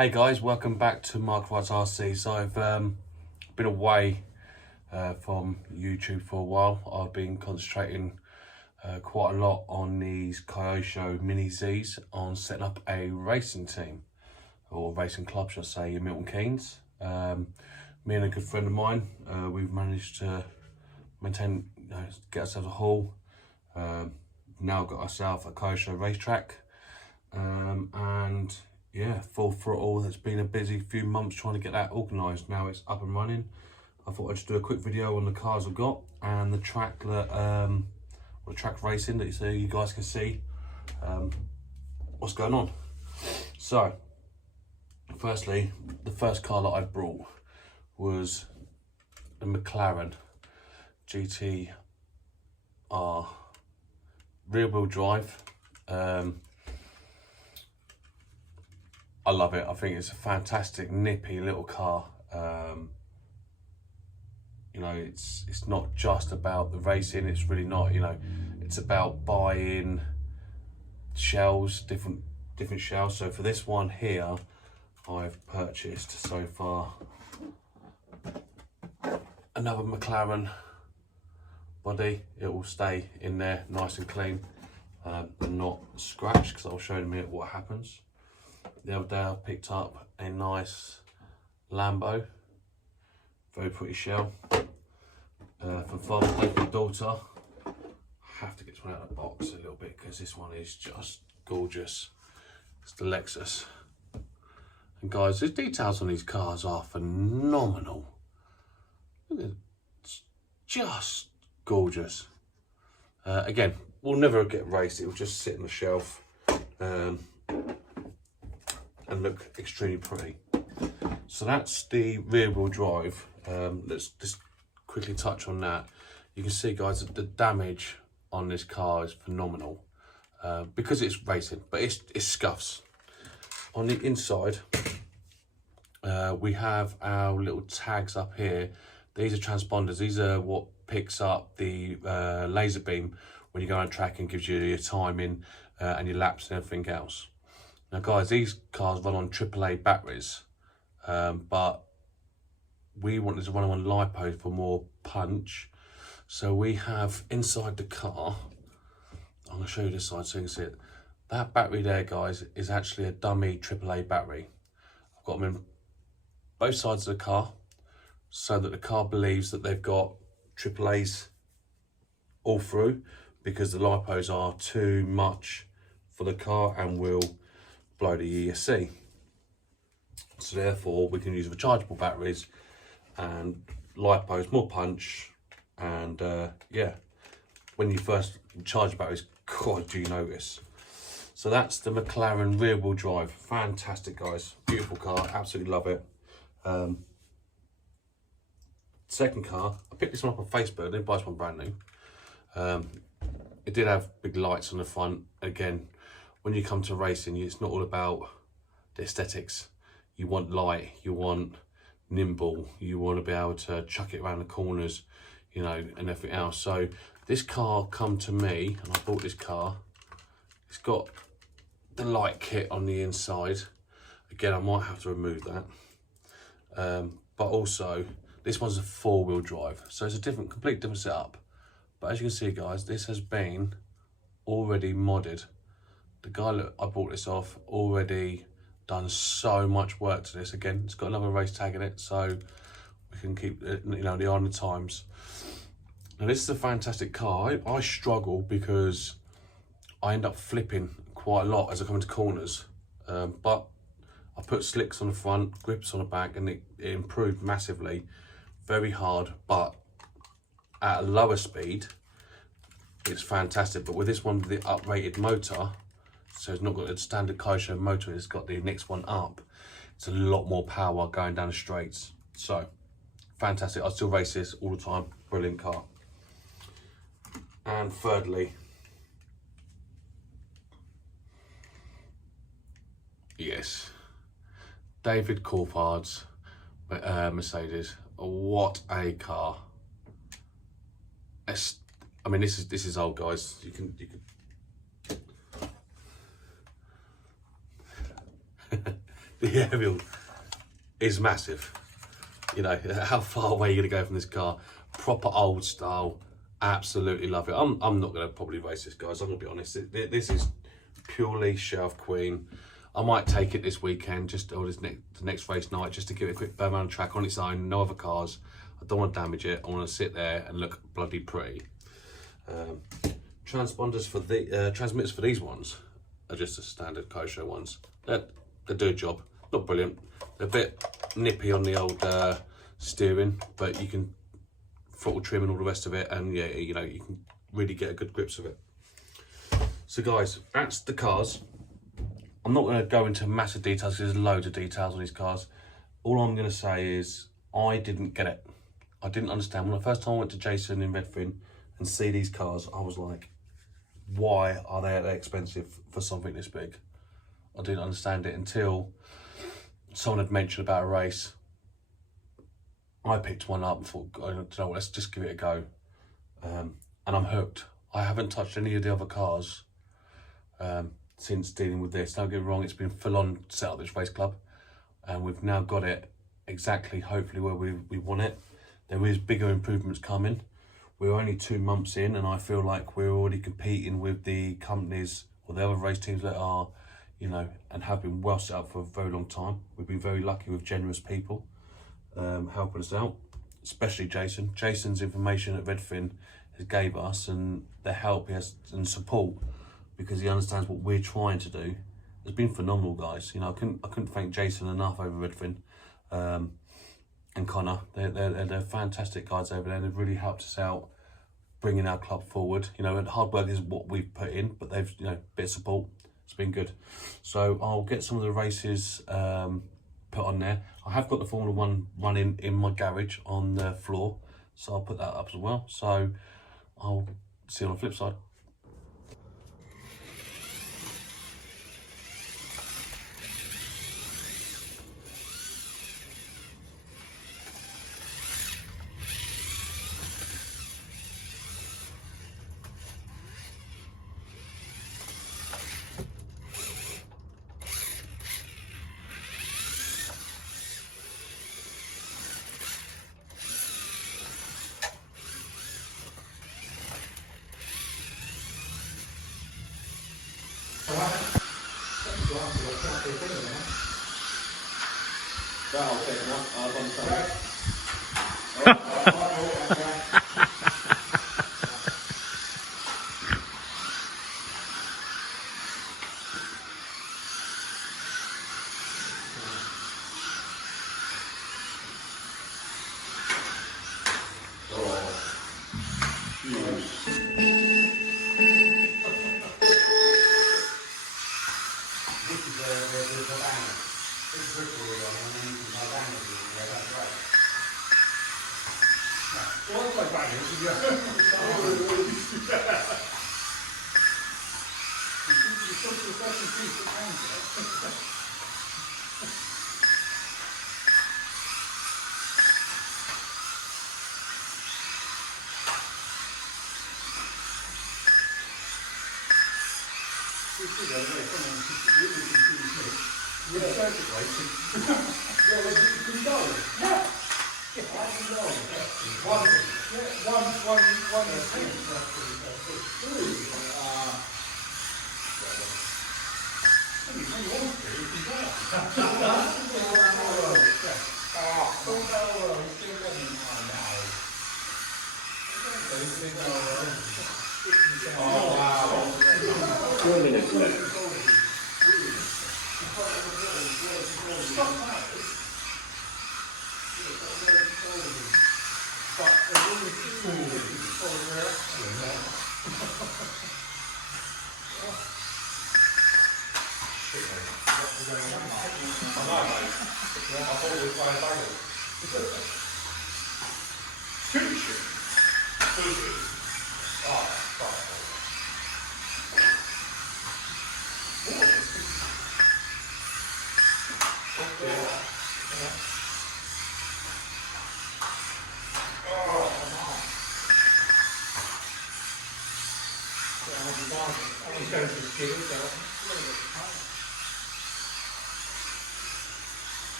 Hey guys, welcome back to Mark Wright's RC. So I've been away from YouTube for a while. I've been concentrating quite a lot on these Kyosho Mini Zs on setting up a racing team, or racing club should I say, in Milton Keynes. Me and a good friend of mine, we've managed to maintain, get ourselves a hall. Now got ourselves a Kyosho racetrack, and yeah, full throttle. It's been a busy few months trying to get that organised. Now it's up and running. I thought I'd just do a quick video on the cars I've got and the track that, the track racing that so you guys can see what's going on. So, firstly, the first car that I brought was the McLaren GTR rear wheel drive. I love it. I think it's a fantastic, nippy little car. It's not just about the racing. It's really not. It's about buying shells, different shells. So for this one here, I've purchased so far another McLaren body. It will stay in there nice and clean and not scratched, because I'll show you in a minute what happens. The other day I picked up a nice Lambo, very pretty shell, from Father's Day for my daughter. I have to get this one out of the box a little bit because this one is just gorgeous. It's the Lexus. And guys, the details on these cars are phenomenal. It's just gorgeous. Again, we'll never get raced, it will just sit on the shelf. And look extremely pretty. So that's the rear wheel drive. Let's just quickly touch on that. You can see, guys, that the damage on this car is phenomenal because it's racing, but it's scuffs. On the inside, we have our little tags up here. These are transponders. These are what picks up the laser beam when you go on track and gives you your timing and your laps and everything else. Now guys, these cars run on AAA batteries, but we wanted to run on LiPo for more punch. So we have inside the car, I'm going to show you this side so you can see it. That battery there, guys, is actually a dummy AAA battery. I've got them in both sides of the car so that the car believes that they've got AAAs all through, because the LiPos are too much for the car and will blow the ESC. So therefore we can use rechargeable batteries and LiPos, more punch, and yeah, when you first charge batteries, God, do you notice. So that's the McLaren rear wheel drive. Fantastic, guys, beautiful car, absolutely love it. Second car, I picked this one up on Facebook. I didn't buy this one brand new. It did have big lights on the front. Again, when you come to racing, it's not all about the aesthetics. You want light, you want nimble, you want to be able to chuck it around the corners, and everything else. So this car come to me, and I bought this car. It's got the light kit on the inside. Again, I might have to remove that. But also, this one's a 4-wheel drive. So it's a completely different setup. But as you can see, guys, this has been already modded. The guy that I bought this off already done so much work to this. Again, it's got another race tag in it, so we can keep the eye on the times. Now this is a fantastic car. I struggle because I end up flipping quite a lot as I come into corners, but I put slicks on the front, grips on the back, and it improved massively. Very hard, but at a lower speed it's fantastic. But with this one, the uprated motor, so it's not got the standard Kyosho motor, it's got the next one up. It's a lot more power going down the straights. So, fantastic. I still race this all the time. Brilliant car. And thirdly, yes, David Coulthard's Mercedes. What a car. I mean, this is old, guys. You can the aerial is massive. You know, how far away are you going to go from this car? Proper old style. Absolutely love it. I'm not going to probably race this, guys. I'm going to be honest. This is purely Shelf Queen. I might take it this weekend, or the next race night, just to give it a quick burn around the track on its own. No other cars. I don't want to damage it. I want to sit there and look bloody pretty. Transponders for the transmitters for these ones are just the standard Kyosho ones. They do a job. Not brilliant. They're a bit nippy on the old steering, but you can throttle trim and all the rest of it, and yeah, you know, you can really get a good grips of it. So guys, that's the cars. I'm not going to go into massive details because there's loads of details on these cars. All I'm going to say is I didn't get it. I didn't understand. When the first time I went to Jason in Redfin and see these cars, I was like, why are they that expensive for something this big? I didn't understand it until someone had mentioned about a race. I picked one up and thought, I don't know, let's just give it a go. And I'm hooked. I haven't touched any of the other cars since dealing with this. Don't get me wrong, it's been full on set up this race club, and we've now got it exactly, hopefully, where we want it. There is bigger improvements coming. We're only 2 months in, and I feel like we're already competing with the companies or the other race teams that are, you know, and have been well set up for a very long time. We've been very lucky with generous people helping us out, especially Jason. Jason's information at Redfin has gave us, and the help he has and support, because he understands what we're trying to do, has been phenomenal, guys. You know, I couldn't thank Jason enough over Redfin, and Connor. They're fantastic guys over there, and they've really helped us out, bringing our club forward. You know, and hard work is what we've put in, but they've, you know, a bit of support. It's been good. So I'll get some of the races put on there. I have got the Formula 1 running in my garage on the floor, so I'll put that up as well. So I'll see you on the flip side.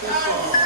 before.